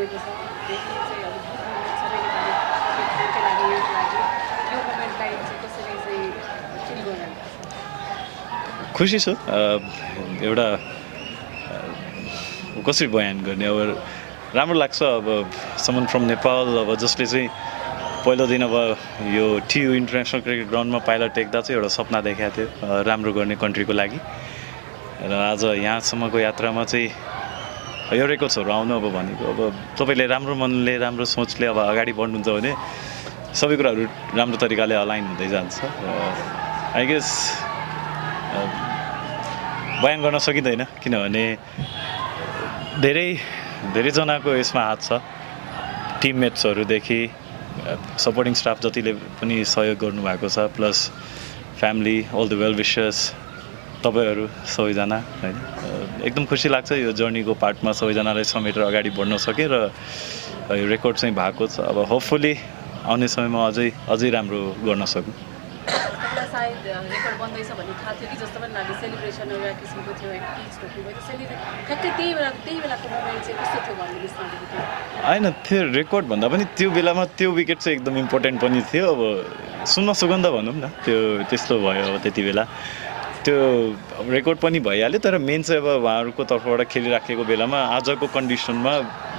बनेको छ देखि चाहिँ अब सबैले नेपाली क्रिकेटकै लागि यहाँको लागि यो मोमेन्टलाई चाहिँ कसरी चाहिँ फिल गर्नुहुन्छ? खुसी छु। एउटा कसरी बयान गर्ने, अब राम्रो लाग्छ। अब समन फ्रम नेपाल, अब जसले चाहिँ पहिलो दिन अब यो टियु इन्टरनेसनल क्रिकेट ग्राउन्डमा पाइला टेक्दा चाहिँ एउटा सपना देखाएको थियो राम्रो गर्ने कन्ट्रीको लागि, र आज यहाँसम्मको यात्रामा चाहिँ यो रेकर्ड्सहरू आउनु अब भनेको, अब तपाईँले राम्रो मनले राम्रो सोचले अब अगाडि बढ्नुहुन्छ भने सबै कुराहरू राम्रो तरिकाले अलाइन हुँदै जान्छ। आई गेस बयान गर्न सकिँदैन, किनभने धेरैजनाको यसमा हात छ। टिममेट्सहरूदेखि सपोर्टिङ स्टाफ जतिले पनि सहयोग गर्नुभएको छ, plus family, all the well wishers, तपाईँहरू सबैजना होइन। एकदम खुसी लाग्छ यो जर्नीको पार्टमा सबैजनालाई समेटेर अगाडि बढ्न सकेँ र यो रेकर्ड चाहिँ भएको छ। अब होपफुली आउने समयमा अझै राम्रो गर्न सकौँ। तपाईँलाई सायद रेकर्ड बन्दैछ भन्ने थाहा थियो कि जस्तो पनि लाग्यो, सेलिब्रेसन एउटा किसिमको थियो होइन, टिच ट्रफी भयो, ठ्याक्कै त्यही बेलाको मोमेन्ट चाहिँ कस्तो थियो भनिदिनुहोस् न अलिकति। होइन, त्यो रेकर्ड भन्दा पनि त्यो बेलामा त्यो विकेट चाहिँ एकदम इम्पोर्टेन्ट पनि थियो। अब सुन्न सुगन्ध भनौँ न, त्यो त्यस्तो भयो। अब त्यति बेला त्यो रेकर्ड पनि भइहाल्यो, तर मेन चाहिँ अब उहाँहरूको तर्फबाट खेलिराखेको बेलामा आजको कन्डिसनमा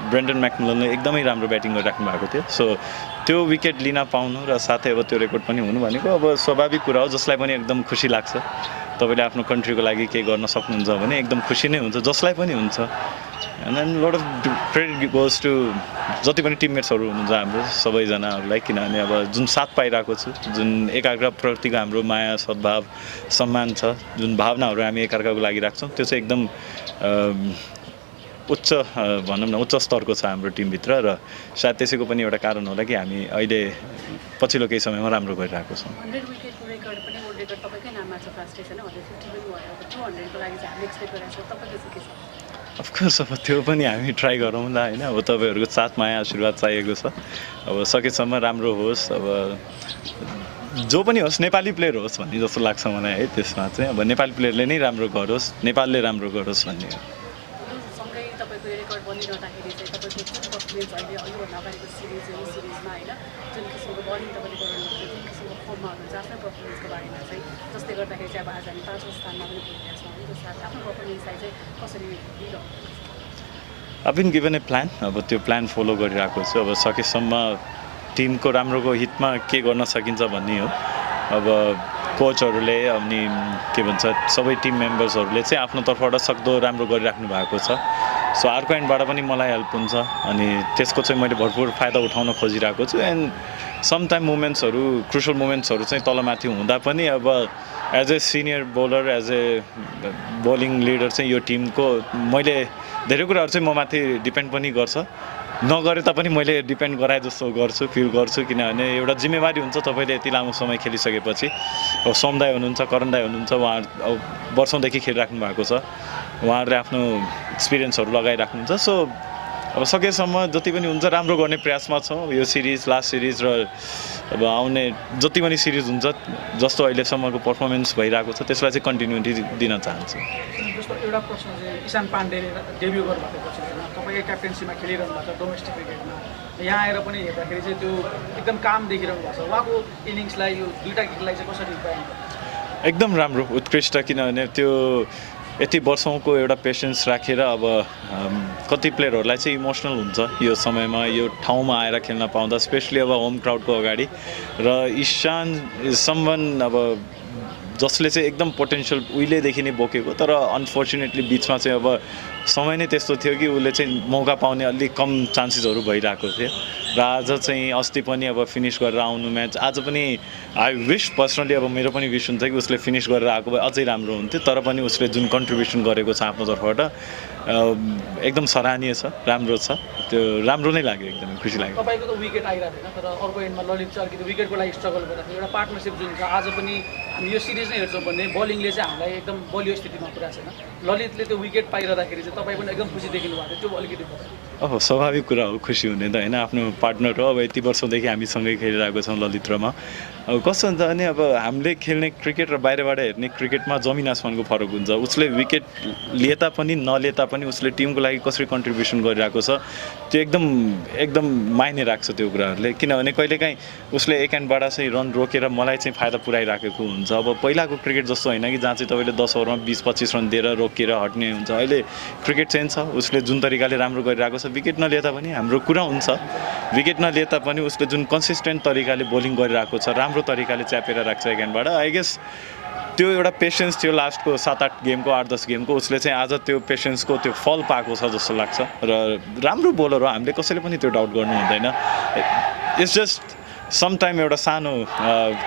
ब्रेन्डन म्याकमिलनले एकदमै राम्रो ब्याटिङ गरिराख्नु भएको थियो। सो त्यो विकेट लिन पाउनु र साथै अब त्यो रेकर्ड पनि हुनु भनेको अब स्वाभाविक कुरा हो, जसलाई पनि एकदम खुसी लाग्छ। तपाईँले आफ्नो कन्ट्रीको लागि केही गर्न सक्नुहुन्छ भने एकदम खुसी नै हुन्छ, जसलाई पनि हुन्छ। And then lot of credit goes to जति पनि टिममेट्सहरू हुनुहुन्छ हाम्रो सबैजनाहरूलाई, किनभने अब जुन साथ पाइरहेको छु, जुन एकाअर्काप्रतिको हाम्रो माया, सद्भाव, सम्मान छ, जुन भावनाहरू हामी एकाअर्काको लागि राख्छौँ, त्यो चाहिँ एकदम उच्च भनौँ न उच्च स्तरको छ हाम्रो टिमभित्र। र सायद त्यसैको पनि एउटा कारण होला कि हामी अहिले पछिल्लो केही समयमा राम्रो गरिरहेको छौँ। 100 विकेटको रेकर्ड पनि वर्ल्ड रेकर्ड तपाईँकै नाममा छ फर्स्ट होइन, 150 पनि भयो, 200 को लागि चाहिँ हामी एक्सपेक्ट गरेको छौँ। तपाईँको चाहिँ के छ? अफकोर्स अब त्यो पनि हामी ट्राई गरौँला होइन। अब तपाईँहरूको साथ माया आशीर्वाद चाहिएको छ। अब सकेसम्म राम्रो होस्, अब जो पनि होस्, नेपाली प्लेयर होस् भन्ने जस्तो लाग्छ मलाई है। त्यसमा चाहिँ अब नेपाली प्लेयरले नै राम्रो गरोस्, नेपालले राम्रो गरोस् भन्ने हो। सँगै तपाईँको रेकर्ड बनिरहँदाखेरि चाहिँ तपाईँको जुन पर्फर्मेन्स अहिले योभन्दा अगाडिको सिरिजमा होइन, जुन किसिमको बलिङ तपाईँले गर्नुहुन्छ, जुन किसिमको फर्ममा हुनुहुन्छ, आफ्नो पर्फर्मेन्सको बारेमा चाहिँ जसले गर्दाखेरि चाहिँ अब आज हामी 5औं स्थानमा पनि पुगेका छौँ होइन, त्यसमा आफ्नो पर्फर्मेन्सलाई चाहिँ कसरी लिइरहनु? I've been given a plan, अब त्यो प्लान फलो गरिरहेको छु। अब सकेसम्म टिमको राम्रोको हितमा के गर्न सकिन्छ भन्ने हो। अब कोचहरूले अनि के भन्छ सबै टिम मेम्बर्सहरूले चाहिँ आफ्नो तर्फबाट सक्दो राम्रो गरिराख्नु भएको छ। सो अर्को एन्डबाट पनि मलाई हेल्प हुन्छ, अनि त्यसको चाहिँ मैले भरपुर फाइदा उठाउन खोजिरहेको छु। एन्ड समटाइम मोमेन्ट्सहरू, क्रुसियल मोमेन्ट्सहरू चाहिँ तलमाथि हुँदा पनि अब as a senior bowler, as a bowling leader चाहिँ यो टिमको मैले धेरै कुराहरू चाहिँ म माथि डिपेन्ड पनि गर्छ। नगरे तापनि मैले डिपेन्ड गराए जस्तो गर्छु, फिल गर्छु, किनभने एउटा जिम्मेवारी हुन्छ। तपाईँले यति लामो समय खेलिसकेपछि, अब सोम दाई हुनुहुन्छ, करण दाई हुनुहुन्छ, उहाँहरू अब वर्षौँदेखि खेलिराख्नु भएको छ, उहाँहरूले आफ्नो एक्सपिरियन्सहरू लगाइराख्नुहुन्छ। सो अब सकेसम्म जति पनि हुन्छ राम्रो गर्ने प्रयासमा छौँ। यो सिरिज, लास्ट सिरिज र अब आउने जति पनि सिरिज हुन्छ, जस्तो अहिलेसम्मको पर्फर्मेन्स भइरहेको छ त्यसलाई चाहिँ कन्टिन्युटी दिन चाहन्छु। जस्तो एउटा प्रश्न चाहिँ इशान पाण्डेले डेब्यू गर्नुभएको पछि तपाईँकै क्याप्टेन्सीमा खेलिरहनु भएको छ डोमेस्टिक क्रिकेटमा, यहाँ आएर पनि हेर्दाखेरि चाहिँ त्यो एकदम काम देखिरहनु भएको छ। उहाँको इनिङ्सलाई, यो दुईवटा गीतलाई चाहिँ कसरी बयान गर्नुहुन्छ? एकदम राम्रो, उत्कृष्ट, किनभने त्यो यति वर्षौँको एउटा पेसेन्स राखेर अब कति प्लेयरहरूलाई चाहिँ इमोसनल हुन्छ यो समयमा, यो ठाउँमा आएर खेल्न पाउँदा, स्पेसली अब होम क्राउडको अगाडि। र इशान इज समवन अब जसले चाहिँ एकदम पोटेन्सियल उहिलेदेखि नै बोकेको, तर अनफर्चुनेटली बिचमा चाहिँ अब समय नै त्यस्तो थियो कि उसले चाहिँ मौका पाउने अलिक कम चान्सेसहरू भइरहेको थियो। र आज चाहिँ अस्ति पनि अब फिनिस गरेर आउनु म्याच, आज पनि आई विश पर्सनली, अब मेरो पनि विश हुन्छ कि उसले फिनिस गरेर आएको भए अझै राम्रो हुन्थ्यो। तर पनि उसले जुन कन्ट्रिब्युसन गरेको छ आफ्नो तर्फबाट एकदम सराहनीय छ, राम्रो छ। त्यो राम्रो नै लाग्यो, एकदमै खुसी लाग्यो। तपाईँको त विकेट आइरहेको छैन, तर अर्को एन्डमा ललित चाहिँ अलिकति विकेटको लागि स्ट्रगल गरिरहेको एउटा पार्टनरसिप जुन छ। आज पनि हामी यो सिरिज नै हेर्छौँ भने बलिङले चाहिँ हामीलाई एकदम बलियो स्थितिमा पुऱ्याएको छैन। ललितले त्यो विकेट पाइरहँदाखेरि चाहिँ तपाईँ पनि एकदम खुसी देखिनु भएको थियो, त्यो अलिकति अब स्वाभाविक कुरा हो खुसी हुने त होइन आफ्नो पार्टनर हो अब यति वर्षदेखि हामीसँगै खेलिरहेको छौँ ललित्रमा अब कस्तो हुन्छ भने अब हामीले खेल्ने क्रिकेट र बाहिरबाट हेर्ने क्रिकेटमा जमिन आसमानको फरक हुन्छ उसले विकेट लिए तापनि नलिए तापनि उसले टिमको लागि कसरी कन्ट्रिब्युसन गरिरहेको छ त्यो एकदम एकदम मायने राख्छ त्यो कुराहरूले किनभने कहिलेकाहीँ उसले एक ह्यान्डबाट चाहिँ रन रोकेर मलाई चाहिँ फाइदा पुऱ्याइराखेको हुन्छ अब पहिलाको क्रिकेट जस्तो होइन कि जहाँ चाहिँ तपाईँले 10 ओभरमा 20-25 रन दिएर रोकेर हट्ने हुन्छ अहिले क्रिकेट चेन्ज छ उसले जुन तरिकाले राम्रो गरिरहेको छ विकेट नलिए तापनि हाम्रो कुरा हुन्छ विकेट नलिए तापनि उसले जुन कन्सिस्टेन्ट तरिकाले बोलिङ गरिरहेको छ राम्रो तरिकाले च्यापेर राख्छ एक ह्यान्डबाट आई गेस त्यो एउटा पेसेन्स थियो लास्टको 7-8 गेमको 8-10 गेमको उसले चाहिँ आज त्यो पेसेन्सको त्यो फल पाएको छ जस्तो लाग्छ र राम्रो बोलर हो हामीले कसैले पनि त्यो डाउट गर्नु हुँदैन इट्स जस्ट समटाइम एउटा सानो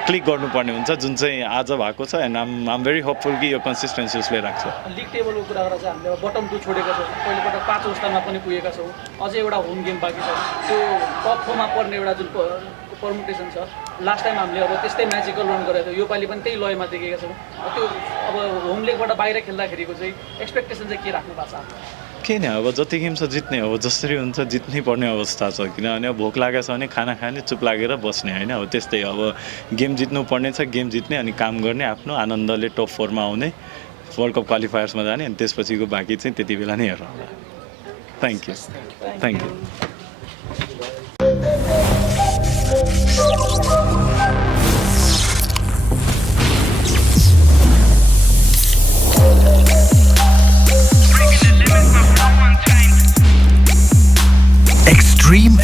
क्लिक गर्नुपर्ने हुन्छ जुन चाहिँ आज भएको छ एन्ड आम भेरी होपफुल कि यो कन्सिस्टेन्सी उसले राख्छ लिग टेबलको कुरा गर्दा चाहिँ हामीले बटम 2 छोडेका छौँ पहिलोपटक 5औं स्थानमा पनि पुगेका छौँ अझै एउटा होम गेम बाँकी छ त्यो टप 4मा पर्ने एउटा जुन पर्मुटेसन छ लास्ट टाइम हामीले अब त्यस्तै म्याजिकल रन गरेको थियो योपालि पनि त्यही लयमा देखेका छौँ त्यो अब होम लेगबाट बाहिर खेल्दाखेरिको चाहिँ एक्सपेक्टेसन चाहिँ के राख्नु भएको छ केही नै अब जति गेम छ जित्ने हो जसरी हुन्छ जित्नै पर्ने अवस्था छ किनभने अब भोक लागेको छ भने खाना खाने चुप लागेर बस्ने होइन अब त्यस्तै अब गेम जित्नु पर्ने छ गेम जित्ने अनि काम गर्ने आफ्नो आनन्दले टप 4मा आउने वर्ल्ड कप क्वालिफायर्समा जाने अनि त्यसपछिको बाँकी चाहिँ त्यति बेला नै हेरौँ होला थ्याङ्क यू Extreme